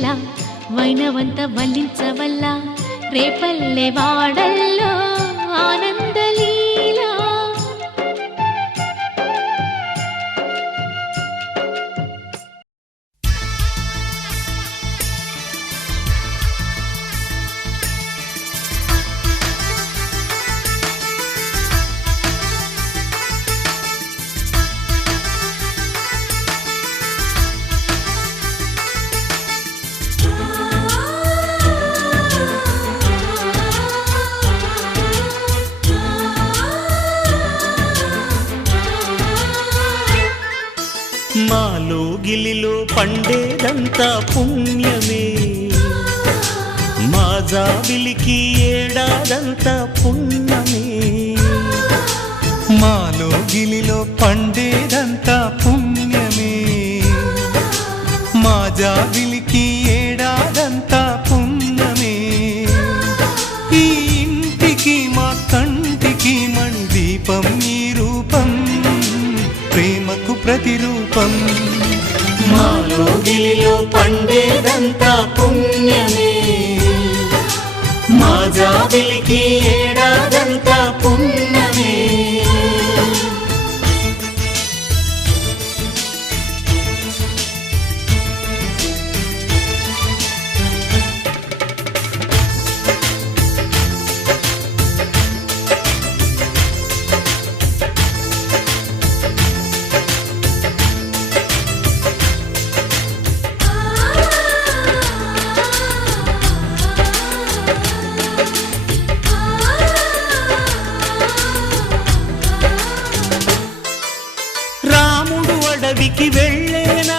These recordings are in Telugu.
వల్ల వైనవంత వల్లించవల్ల రేపల్లె వాడల్లో ఆనందలీలా మాలో గిలిలో పండేదంతా పుణ్యమే, మా జాబిలికి ఏడాదంతా పుణ్యమే. మాలో గిలిలో పండేదంతా పుణ్యమే, మా జాబిలికి ఏడాదంతా పుణ్యమే. ఈ ఇంటికి మా కంటికి మణి దీపం ఈ రూపం, ప్రేమకు ప్రతిరూపం. మాలో గిలిలో పండేదంతా పుణ్యమే, మా జాబిలికి ఏడాదంతా పుణ్యమే. అడవికి వెళ్ళేనా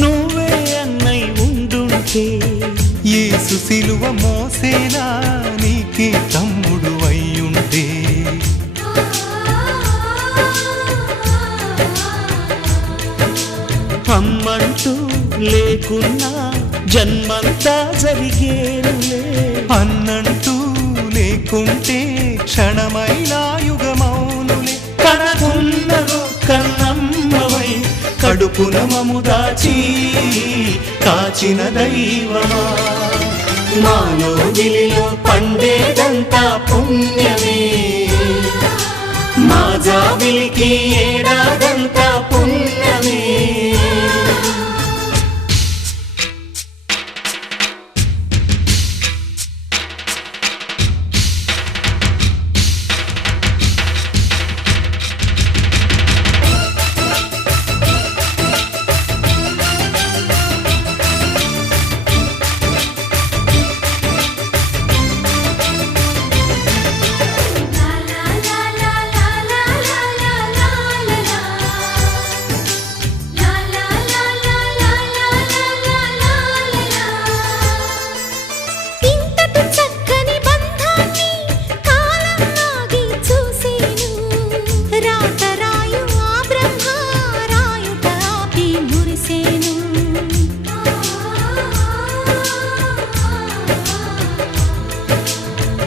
నువ్వే అన్నై ఉండుంటే, యేసు సిలువ మోసేనా నీకే తమ్ముడు అయ్యుంటే. అమ్మంటూ లేకున్నా జన్మంతా జరిగేనులే, అన్నంటూ లేకుంటే క్షణమైనా యుగమౌనులే. కనకున్నదో కన్నమ్మవై కడుపున మము దాచి కాచిన దైవమా. మాలో గిలిలో పండేదంతా పుణ్యమే, మా జాబిలికి ఏడాదంతా పుణ్యమే.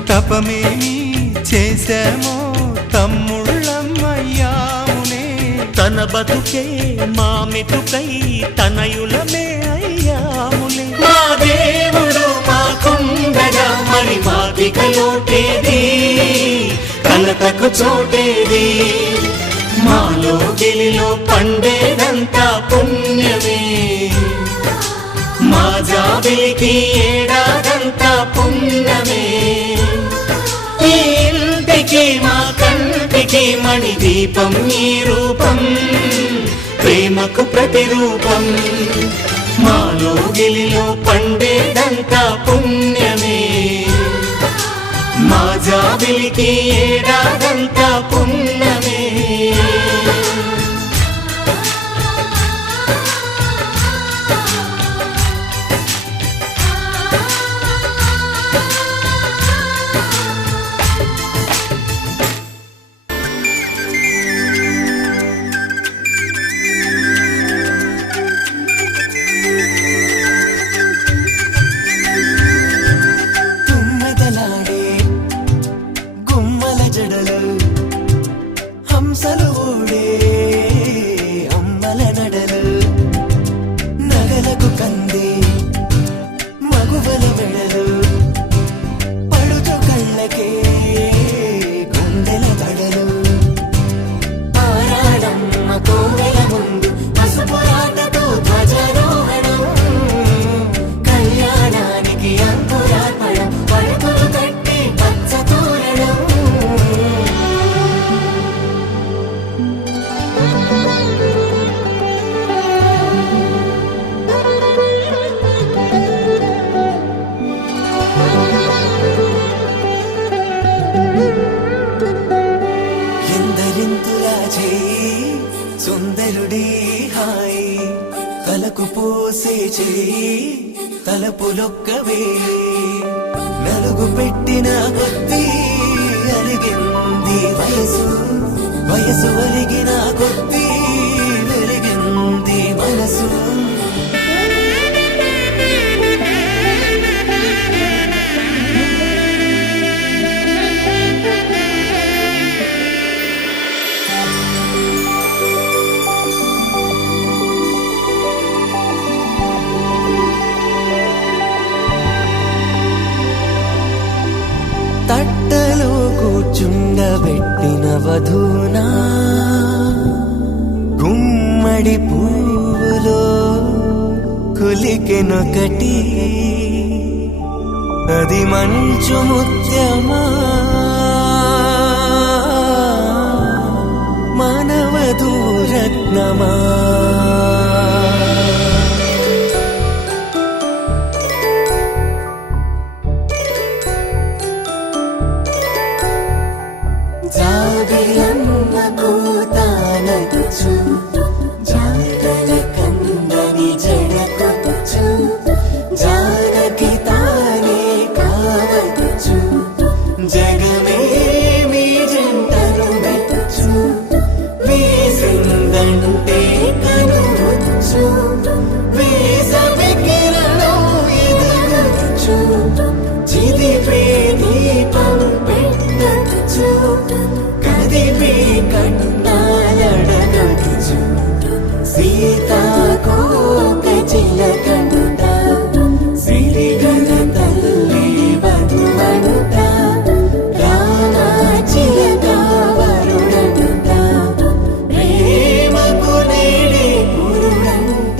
తపమేమి చేశామో తమ్ముళ్ళమ్మయ్యామునే, తన బతుకే మా మెతుకై తనయులమే అయ్యాములే. మా దేవుడు మాకుండగా మరి మాదిక లోటేది, కలతకు చోటేది. మాలో గిలిలో పండేదంతా పుణ్యమే, మా జాబిలికి ఏడాదంతా పుణ్యమే. ఈ ఇంటికి మా కంటికి మణి దీపం ఈ రూపం, ప్రేమకు ప్రతిరూపం. మాలో గిలిలో పండేదంతా పుణ్యమే, మా జాబిలికి ఏడాదంతా పుణ్యమే. పులకింతులా చేయి సుందరుడే హాయి తలకు పోసే చేయి తలపులొక్కవే నలుగు పెట్టిన కొద్దీ అలిగింది వయసు వయసు ఒలిగిన కొద్దీ వెలిగింది మనసు తట్టలో కూర్చుండబెట్టిన వధూనా గుమ్మడి పువ్వులో కులికెనొకటి అది మంచు ముత్యమా మానవధూరత్నమా జాబిలమ్మ కూతానచ్చు జాడల కందని జడకొచ్చు జానకి తానే కావచ్చు జగమే మీ జంటను మెచ్చు వేసిందంటే కనువచ్చు వేసవి కిరణం ఎదురొచ్చు చిదిపే దీపం పెట్టచ్చు కదిపే కన్నాలడగచ్చు సీతాకోక చిలకంట సిరిగల తల్లి వధువనుట రామ చిలక వరుడనుట ప్రేమకు నేడే పురుడంట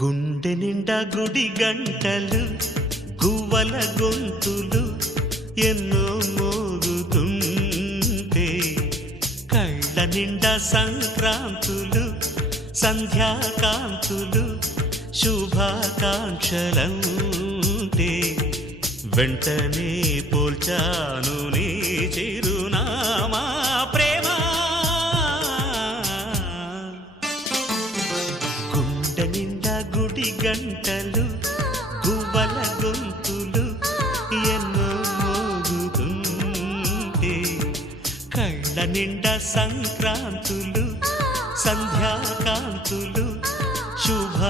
గుండె నిండా గుడి గంటలు గువ్వల గొంతులు ఎన్నో మోగుతుంటే కళ్ళ నిండా సంక్రాంతులు సంధ్యాకాంతులు శుభాకాంక్షలంటే వెంటనే పోల్చాను నీ చిరునామా ప్రేమ గుండె నిండా గుడి గంటలు గువ్వల గొంతులు ఎన్నో మోగుతుంటే కళ్ళ నిండా సంక్రాంతులు సంధ్యాకాంతులు శుభాకాంక్షలంటే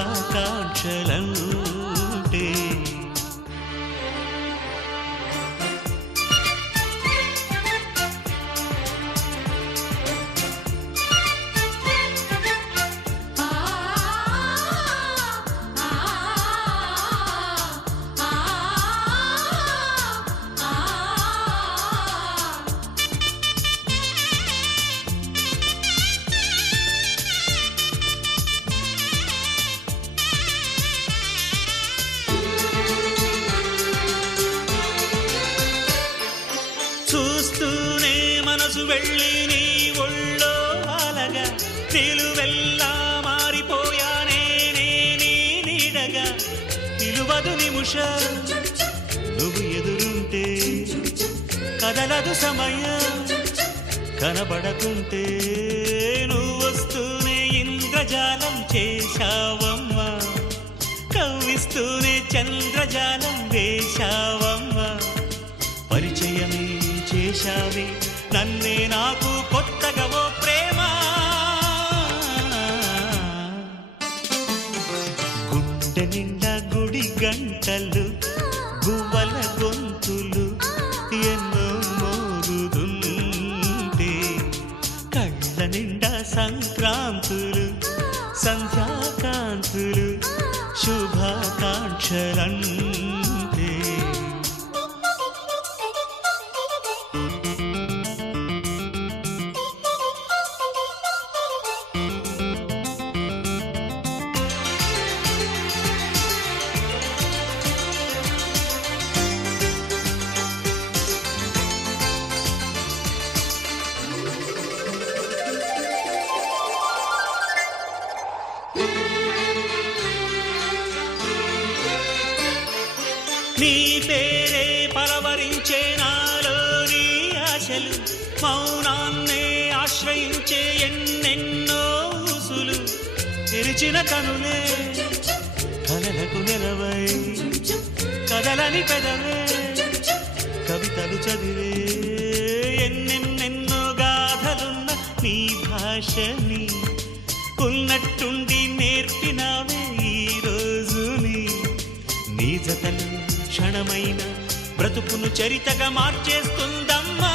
మనసు వెళ్ళి నీ ఒళ్ళో వాలగా నిలువెల్లా మారిపోయానే నీ నీడగా నిలువదు నిమిషం నువ్వు ఎదురుంటే కదలదు సమయం కనబడకుంటే నువ్వు వస్తూనే ఇంద్రజాలం చేశావమ్మా కవ్విస్తూనే చంద్రజాలం వేశావమ్మా పరిచయమే చేశావే నన్నే నాకు కొత్తగా ఓ ప్రేమ గుండె నిండా గుడి గంటలు గువ్వల గొంతులు ఎన్నో మోగుతుంటే కళ్ళ నిండా సంక్రాంతులు సంధ్యాకాంతులు శుభాకాంక్షలంటే నీ పేరే పలవరించే నాలోని ఆశలు మౌనాన్నే ఆశ్రయించే ఎన్నెన్నో ఊసులు తెరిచిన కనులే కలలకు నిలవై కదలని పెదవే కవితలు చదివే ఎన్నెన్నెన్నో గాథలున్న నీ భాషని ఉన్నట్టుండి నేర్పినవే ఈ రోజుని నీ జతలు క్షణమైన బ్రతుకును చరితగా మార్చేస్తుందమ్మా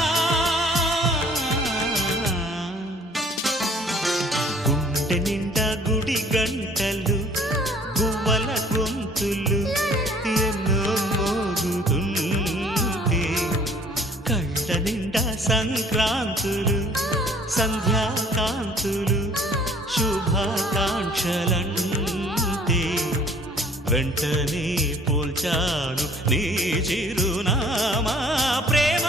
గుండె నిండా గుడి గంటలు గువ్వల గొంతులు ఎన్నో మోగుతుంటే కళ్ళ నిండా సంక్రాంతులు సంధ్యాకాంతులు శుభాకాంక్షలంటే వెంటనే పోల్చాను నీ చిరునామా ప్రేమ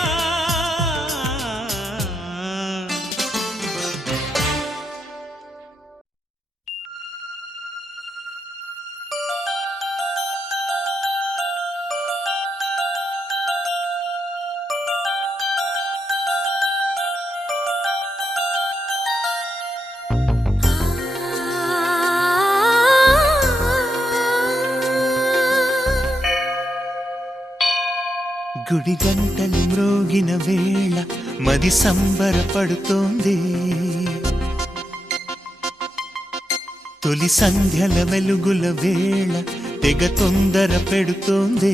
గుడి గంటలు మ్రోగిన వేళ మది సంబరపడుతోంది తొలి సంధ్యల వెలుగుల వేళ తెగ తొందర పెడుతోంది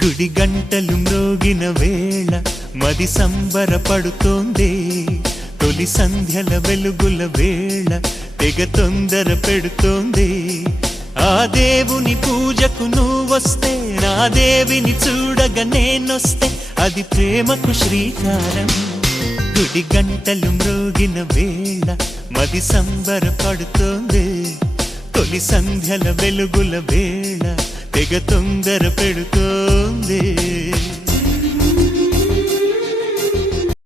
గుడి గంటలు మ్రోగిన వేళ మది సంబరపడుతోంది తొలి సంధ్యల వెలుగుల వేళ తెగ తొందర పెడుతోంది ఆ దేవుని పూజకు నువ్వొస్తే నా దేవిని చూడగా నేనొస్తే అది ప్రేమకు శ్రీకారం గుడి గంటలు మ్రోగిన వేళ మది సంబరపడుతోంది తొలి సంధ్యల వెలుగుల వేళ తెగ తొందర పెడుతోంది